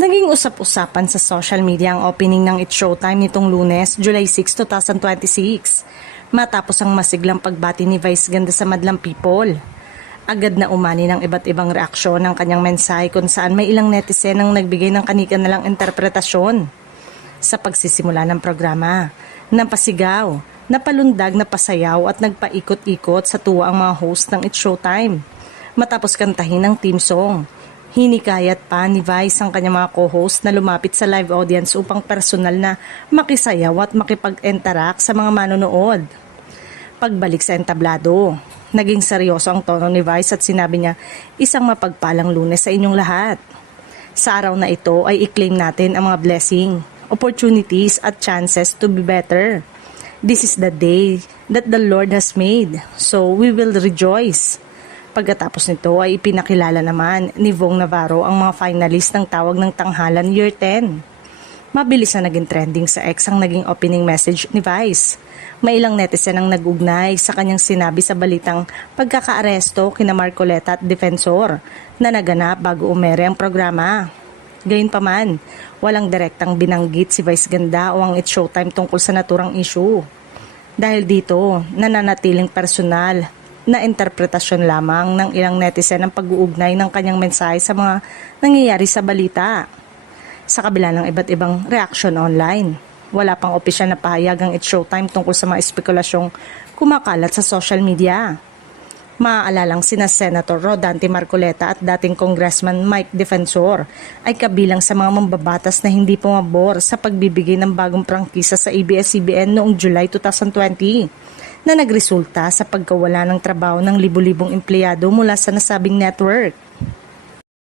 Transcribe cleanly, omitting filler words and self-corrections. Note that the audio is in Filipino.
Naging usap-usapan sa social media ang opening ng It's Showtime nitong Lunes, July 6, 2026. Matapos ang masiglang pagbati ni Vice Ganda sa madlang people. Agad na umani ng iba't ibang reaksyon ng kanyang mensahe kung saan may ilang netizen ang nagbigay ng kani-kanilang interpretasyon. Sa pagsisimula ng programa, napasigaw, napalundag, napasayaw at nagpaikot-ikot sa tuwa ang mga host ng It's Showtime. Matapos kantahin ang theme song, hinikayat pa ni Vice ang kanyang mga co-host na lumapit sa live audience upang personal na makisayaw at makipag-interact sa mga manonood. Pagbalik sa entablado, naging seryoso ang tono ni Vice at sinabi niya, isang mapagpalang Lunes sa inyong lahat. Sa araw na ito ay i-claim natin ang mga blessing, opportunities at chances to be better. This is the day that the Lord has made, so we will rejoice. Pagkatapos nito ay ipinakilala naman ni Vong Navarro ang mga finalist ng Tawag ng Tanghalan Year 10. Mabilis na naging trending sa X ang naging opening message ni Vice. May ilang netizen ang nag-ugnay sa kanyang sinabi sa balitang pagkakaaresto kina Marcoleta at Defensor na naganap bago umere ang programa. Gayunpaman, walang direktang binanggit si Vice Ganda o ang It's Showtime tungkol sa naturang issue. Dahil dito, nananatiling personal na interpretasyon lamang ng ilang netizen ang pag-uugnay ng kanyang mensahe sa mga nangyayari sa balita. Sa kabila ng iba't ibang reaction online, wala pang opisyal na pahayag ang It's Showtime tungkol sa mga espekulasyong kumakalat sa social media. Maaalalang sina Senator Rodante Marcoleta at dating Congressman Mike Defensor ay kabilang sa mga mambabatas na hindi pumabor sa pagbibigay ng bagong prangkisa sa ABS-CBN noong July 2020 na nagresulta sa pagkawala ng trabaho ng libu-libong empleyado mula sa nasabing network.